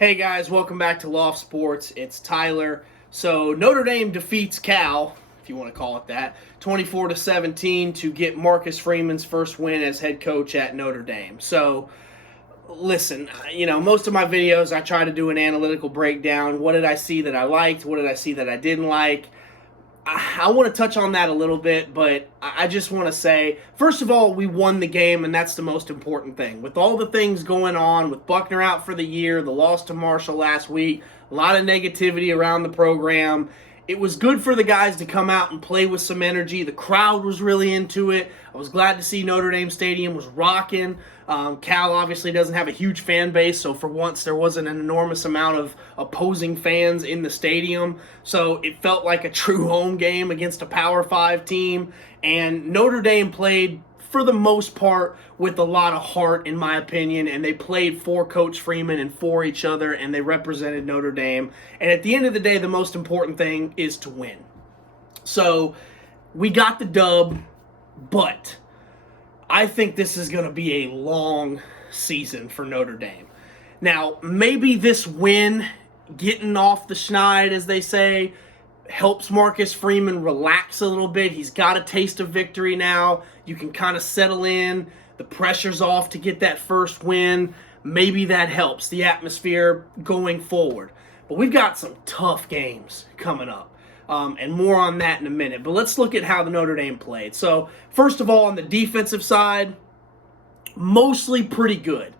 Hey guys, welcome back to Loft Sports. It's Tyler. So Notre Dame defeats Cal, if you want to call it that, 24-17 to get Marcus Freeman's first win as head coach at Notre Dame. So listen, most of my videos I try to do an analytical breakdown. What did I see that I liked? What did I see that I didn't like? I want to touch on that a little bit, but I just want to say, first of all, we won the game, and that's the most important thing. With all the things going on, with Buckner out for the year, the loss to Marshall last week, a lot of negativity around the program, it was good for the guys to come out and play with some energy. The crowd was really into it. I was glad to see Notre Dame Stadium was rocking. Cal obviously doesn't have a huge fan base, so for once there wasn't an enormous amount of opposing fans in the stadium. So it felt like a true home game against a Power 5 team. And Notre Dame played, for the most part, with a lot of heart, in my opinion, and they played for Coach Freeman and for each other, and they represented Notre Dame. And at the end of the day, the most important thing is to win. So we got the dub, but I think this is going to be a long season for Notre Dame. Now, maybe this win, getting off the schneid, as they say, helps Marcus Freeman relax a little bit. He's got a taste of victory now. You can kind of settle in. The pressure's off to get that first win. Maybe that helps the atmosphere going forward. But we've got some tough games coming up. And more on that in a minute. But let's look at how the Notre Dame played. So, first of all, on the defensive side, mostly pretty good.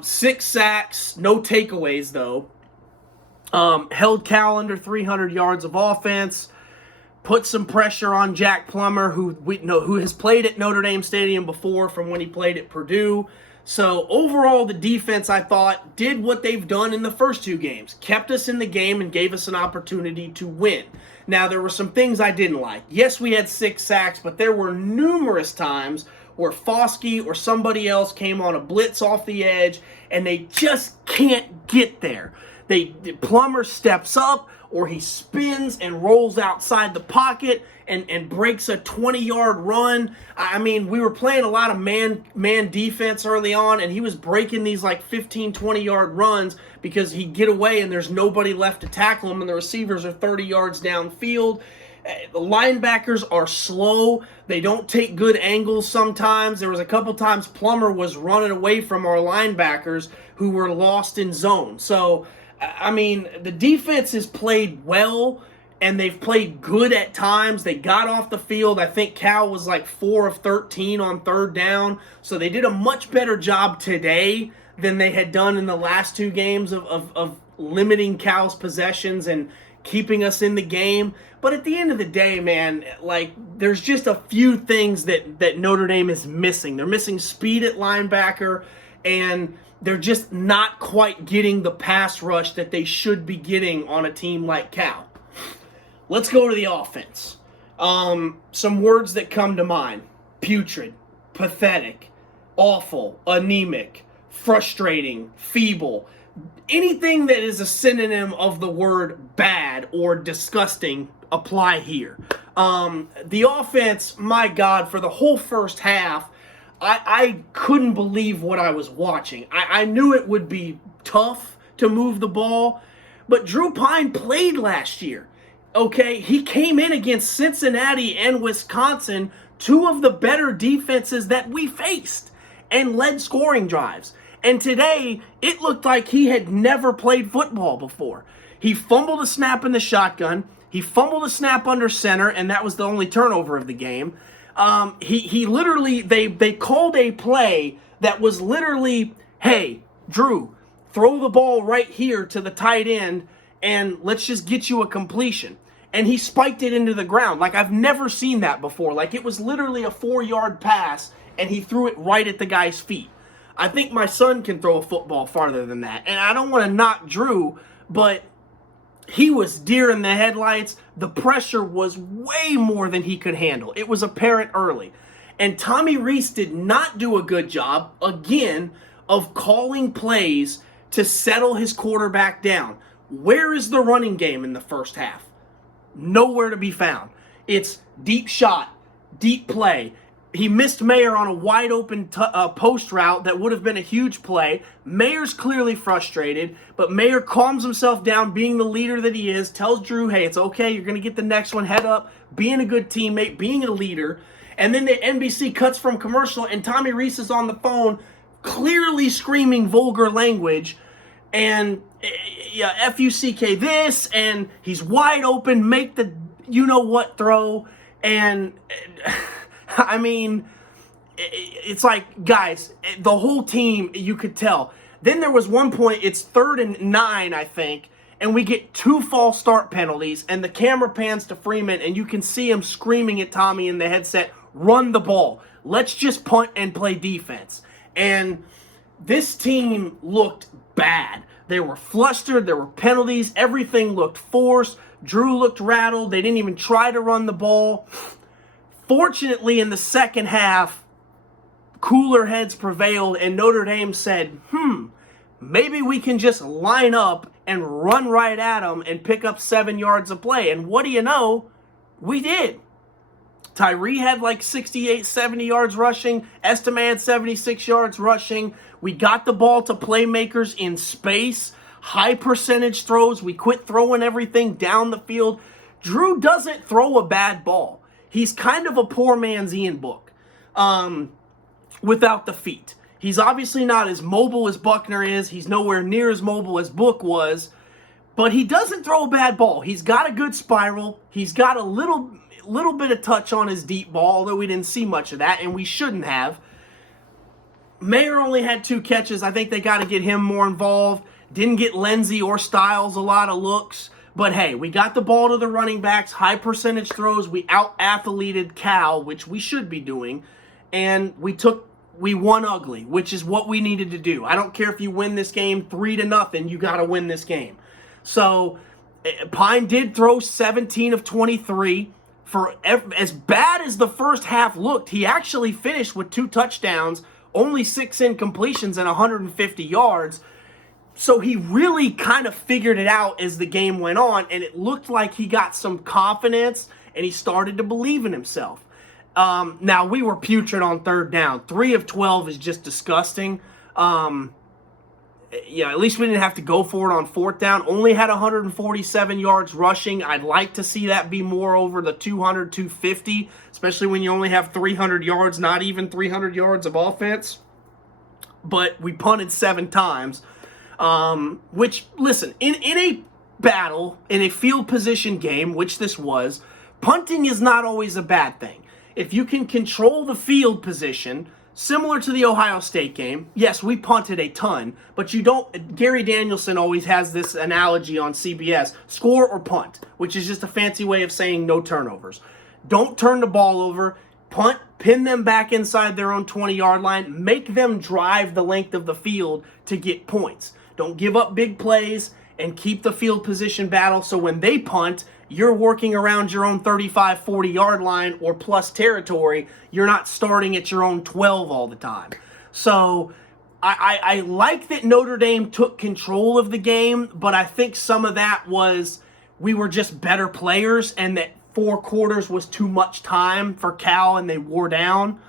6 sacks, no takeaways, though. Held Cal under 300 yards of offense. Put some pressure on Jack Plummer, who has played at Notre Dame Stadium before from when he played at Purdue. So overall, the defense, I thought, did what they've done in the first 2 games. Kept us in the game and gave us an opportunity to win. Now, there were some things I didn't like. Yes, we had 6 sacks, but there were numerous times where Foskey or somebody else came on a blitz off the edge, and they just can't get there. Plummer steps up, or he spins and rolls outside the pocket and breaks a 20-yard run. I mean, we were playing a lot of man defense early on, and he was breaking these like 15, 20-yard runs because he'd get away and there's nobody left to tackle him, and the receivers are 30 yards downfield. The linebackers are slow. They don't take good angles sometimes. There was a couple times Plummer was running away from our linebackers who were lost in zone. So, I mean, the defense has played well, and they've played good at times. They got off the field. I think Cal was like 4 of 13 on third down. So they did a much better job today than they had done in the last 2 games of limiting Cal's possessions and keeping us in the game. But at the end of the day, man, like, there's just a few things that Notre Dame is missing. They're missing speed at linebacker, and they're just not quite getting the pass rush that they should be getting on a team like Cal. Let's go to the offense. Some words that come to mind: putrid, pathetic, awful, anemic, frustrating, feeble. Anything that is a synonym of the word bad or disgusting, apply here. The offense, my God, for the whole first half, I couldn't believe what I was watching. I knew it would be tough to move the ball, but Drew Pine played last year. Okay, he came in against Cincinnati and Wisconsin, 2 of the better defenses that we faced, and led scoring drives. And today, it looked like he had never played football before. He fumbled a snap in the shotgun. He fumbled a snap under center, and that was the only turnover of the game. He literally, they called a play that was literally, hey, Drew, throw the ball right here to the tight end, and let's just get you a completion. And he spiked it into the ground. Like, I've never seen that before. Like, it was literally a 4-yard pass, and he threw it right at the guy's feet. I think my son can throw a football farther than that. And I don't want to knock Drew, but he was deer in the headlights. The pressure was way more than he could handle. It was apparent early. And Tommy Rees did not do a good job, again, of calling plays to settle his quarterback down. Where is the running game in the first half? Nowhere to be found. It's deep shot, deep play, He missed Mayer on a wide open post route that would have been a huge play. Mayer's clearly frustrated, but Mayer calms himself down, being the leader that he is, tells Drew, hey, it's okay, you're going to get the next one, head up, being a good teammate, being a leader. And then the NBC cuts from commercial, and Tommy Rees is on the phone, clearly screaming vulgar language, and yeah, F-U-C-K this, and he's wide open, make the you-know-what throw, and I mean, it's like, guys, the whole team, you could tell. Then there was one point, it's 3rd and 9, I think, and we get 2 false start penalties, and the camera pans to Freeman, and you can see him screaming at Tommy in the headset, run the ball. Let's just punt and play defense. And this team looked bad. They were flustered, there were penalties, everything looked forced. Drew looked rattled, they didn't even try to run the ball. Fortunately, in the second half, cooler heads prevailed, and Notre Dame said, maybe we can just line up and run right at them and pick up 7 yards of play. And what do you know? We did. Tyree had like 68, 70 yards rushing. Estime had 76 yards rushing. We got the ball to playmakers in space. High percentage throws. We quit throwing everything down the field. Drew doesn't throw a bad ball. He's kind of a poor man's Ian Book without the feet. He's obviously not as mobile as Buckner is. He's nowhere near as mobile as Book was. But he doesn't throw a bad ball. He's got a good spiral. He's got a little bit of touch on his deep ball, although we didn't see much of that, and we shouldn't have. Mayer only had 2 catches. I think they got to get him more involved. Didn't get Lindsey or Styles a lot of looks. But hey, we got the ball to the running backs, high percentage throws. We out-athleted Cal, which we should be doing. And we won ugly, which is what we needed to do. I don't care if you win this game 3-0, you got to win this game. So Pine did throw 17 of 23. For as bad as the first half looked, he actually finished with 2 touchdowns, only 6 incompletions and 150 yards. So he really kind of figured it out as the game went on, and it looked like he got some confidence, and he started to believe in himself. Now, we were putrid on 3rd down. 3 of 12 is just disgusting. At least we didn't have to go for it on 4th down. Only had 147 yards rushing. I'd like to see that be more over the 200, 250, especially when you only have 300 yards, not even 300 yards of offense. But we punted 7 times. Which, listen, in a battle, in a field position game, which this was, punting is not always a bad thing. If you can control the field position, similar to the Ohio State game, yes, we punted a ton, but you don't, Gary Danielson always has this analogy on CBS, score or punt, which is just a fancy way of saying no turnovers. Don't turn the ball over, punt, pin them back inside their own 20-yard line, make them drive the length of the field to get points. Don't give up big plays, and keep the field position battle so when they punt, you're working around your own 35, 40-yard line or plus territory. You're not starting at your own 12 all the time. So I like that Notre Dame took control of the game, but I think some of that was we were just better players and that 4 quarters was too much time for Cal and they wore down,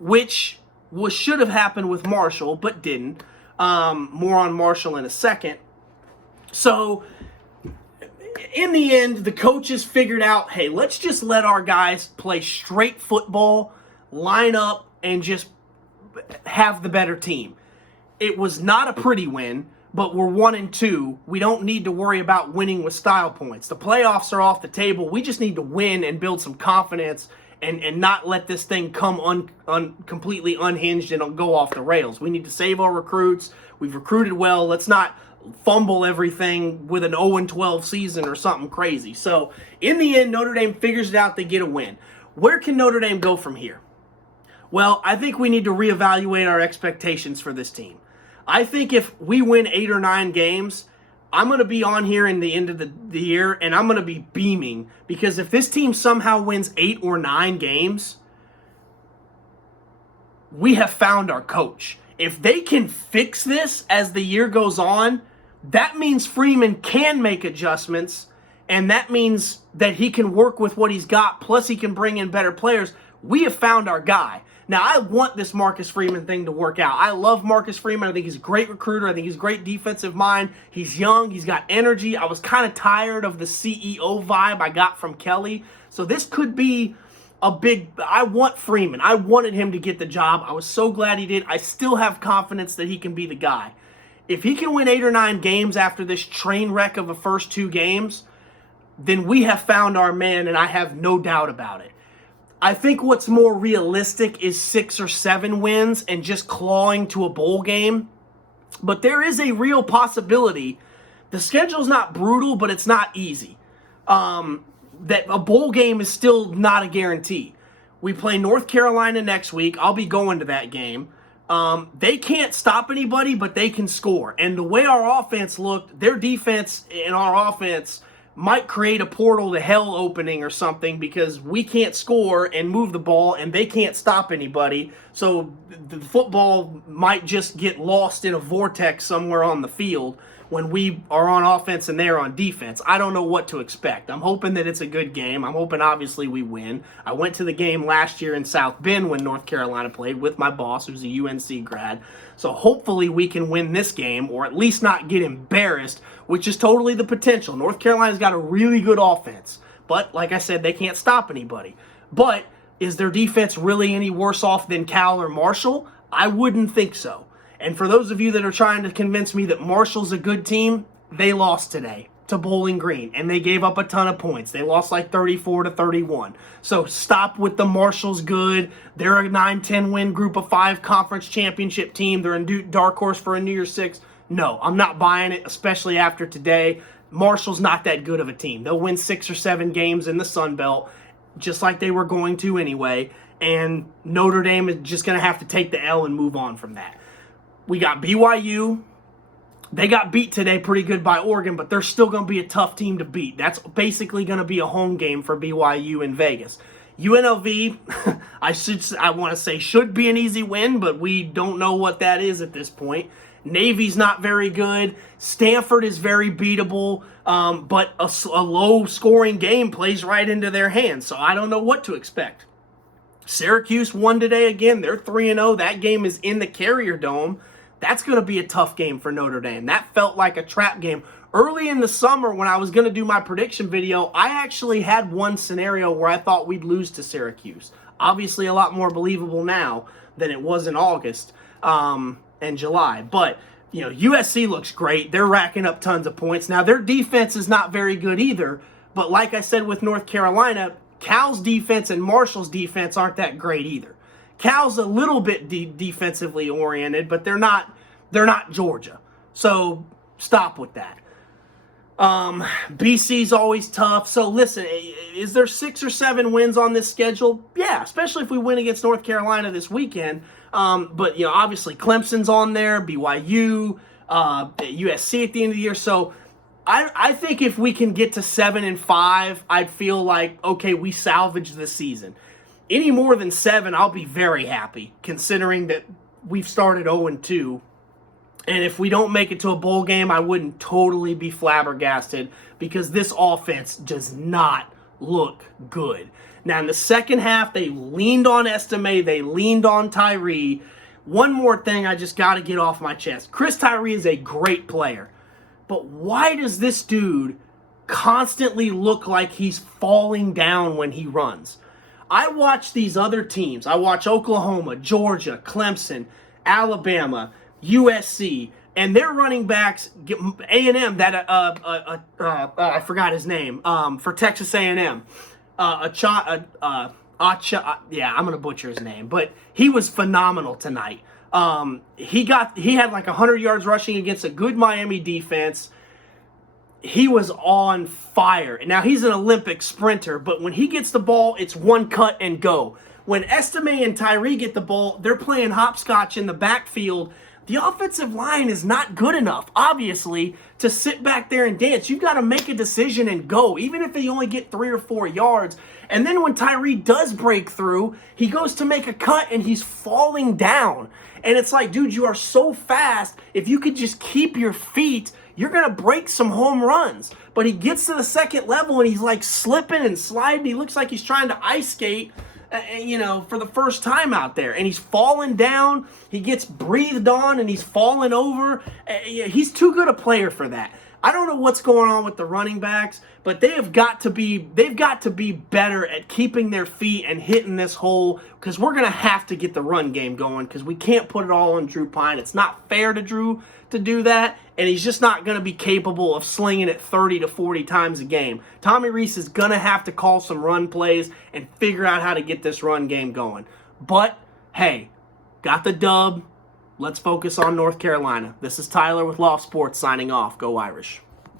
which should have happened with Marshall, but didn't. More on Marshall in a second. So in the end, the coaches figured out, hey, let's just let our guys play straight football, line up, and just have the better team. It was not a pretty win, but we're 1-2. We don't need to worry about winning with style points. The playoffs are off the table. We just need to win and build some confidence and not let this thing come completely unhinged and go off the rails. We need to save our recruits. We've recruited well. Let's not fumble everything with an 0-12 season or something crazy. So in the end, Notre Dame figures it out. They get a win. Where can Notre Dame go from here? Well, I think we need to reevaluate our expectations for this team. I think if we win 8 or 9 games, I'm going to be on here in the end of the year, and I'm going to be beaming, because if this team somehow wins 8 or 9 games, we have found our coach. If they can fix this as the year goes on, that means Freeman can make adjustments, and that means that he can work with what he's got, plus he can bring in better players. we have found our guy. Now, I want this Marcus Freeman thing to work out. I love Marcus Freeman. I think he's a great recruiter. I think he's a great defensive mind. He's young. He's got energy. I was kind of tired of the CEO vibe I got from Kelly. So this could be I want Freeman. I wanted him to get the job. I was so glad he did. I still have confidence that he can be the guy. If he can win 8 or 9 games after this train wreck of the first 2 games, then we have found our man, and I have no doubt about it. I think what's more realistic is 6 or 7 wins and just clawing to a bowl game. But there is a real possibility. The schedule's not brutal, but it's not easy. That a bowl game is still not a guarantee. We play North Carolina next week. I'll be going to that game. They can't stop anybody, but they can score. And the way our offense looked, their defense and our offense might create a portal to hell opening or something, because we can't score and move the ball and they can't stop anybody. So the football might just get lost in a vortex somewhere on the field when we are on offense and they're on defense. I don't know what to expect. I'm hoping that it's a good game. I'm hoping, obviously, we win. I went to the game last year in South Bend when North Carolina played with my boss, who's a UNC grad. So hopefully we can win this game, or at least not get embarrassed, which is totally the potential. North Carolina's got a really good offense. But, like I said, they can't stop anybody. But is their defense really any worse off than Cal or Marshall? I wouldn't think so. And for those of you that are trying to convince me that Marshall's a good team, they lost today to Bowling Green, and they gave up a ton of points. They lost like 34-31. So stop with the Marshall's good. They're a 9-10 win group of 5 conference championship team. They're in dark horse for a New Year's Six. No, I'm not buying it, especially after today. Marshall's not that good of a team. They'll win 6 or 7 games in the Sun Belt, just like they were going to anyway. And Notre Dame is just going to have to take the L and move on from that. We got BYU. They got beat today pretty good by Oregon, but they're still going to be a tough team to beat. That's basically going to be a home game for BYU in Vegas. UNLV, I want to say should be an easy win, but we don't know what that is at this point. Navy's not very good. Stanford is very beatable, but a low-scoring game plays right into their hands, so I don't know what to expect. Syracuse won today again. They're 3-0. That game is in the Carrier Dome. That's going to be a tough game for Notre Dame. That felt like a trap game. Early in the summer, when I was going to do my prediction video, I actually had one scenario where I thought we'd lose to Syracuse. Obviously, a lot more believable now than it was in August and July. But, USC looks great. They're racking up tons of points. Now, their defense is not very good either. But like I said with North Carolina, Cal's defense and Marshall's defense aren't that great either. Cal's a little bit defensively oriented, but they're not Georgia. So stop with that. BC's always tough. So listen, is there 6 or 7 wins on this schedule? Yeah, especially if we win against North Carolina this weekend. But obviously Clemson's on there, BYU, USC at the end of the year. So I think if we can get to 7-5, I'd feel like, okay, we salvaged the season. Any more than 7, I'll be very happy, considering that we've started 0-2. And if we don't make it to a bowl game, I wouldn't totally be flabbergasted, because this offense does not look good. Now, in the second half, they leaned on Estime. They leaned on Tyree. One more thing I just got to get off my chest. Chris Tyree is a great player. But why does this dude constantly look like he's falling down when he runs? I watch these other teams. I watch Oklahoma, Georgia, Clemson, Alabama, USC, and their running backs, A&M, I forgot his name, for Texas A&M. I'm going to butcher his name, but he was phenomenal tonight. He had like 100 yards rushing against a good Miami defense. He was on fire. Now, he's an Olympic sprinter, but when he gets the ball, it's one cut and go. When Estime and Tyree get the ball, they're playing hopscotch in the backfield. The offensive line is not good enough, obviously, to sit back there and dance. You've got to make a decision and go, even if they only get 3 or 4 yards. And then when Tyree does break through, he goes to make a cut and he's falling down. And it's like, dude, you are so fast. If you could just keep your feet, you're going to break some home runs. But he gets to the second level and he's like slipping and sliding. He looks like he's trying to ice skate. for the first time out there. And he's falling down. He gets breathed on, and he's falling over. He's too good a player for that. I don't know what's going on with the running backs, but they've got to be better at keeping their feet and hitting this hole, because we're going to have to get the run game going, because we can't put it all on Drew Pyne. It's not fair to Drew to do that, and he's just not going to be capable of slinging it 30 to 40 times a game. Tommy Rees is going to have to call some run plays and figure out how to get this run game going. But, hey, got the dub. Let's focus on North Carolina. This is Tyler with Loft Sports signing off. Go Irish.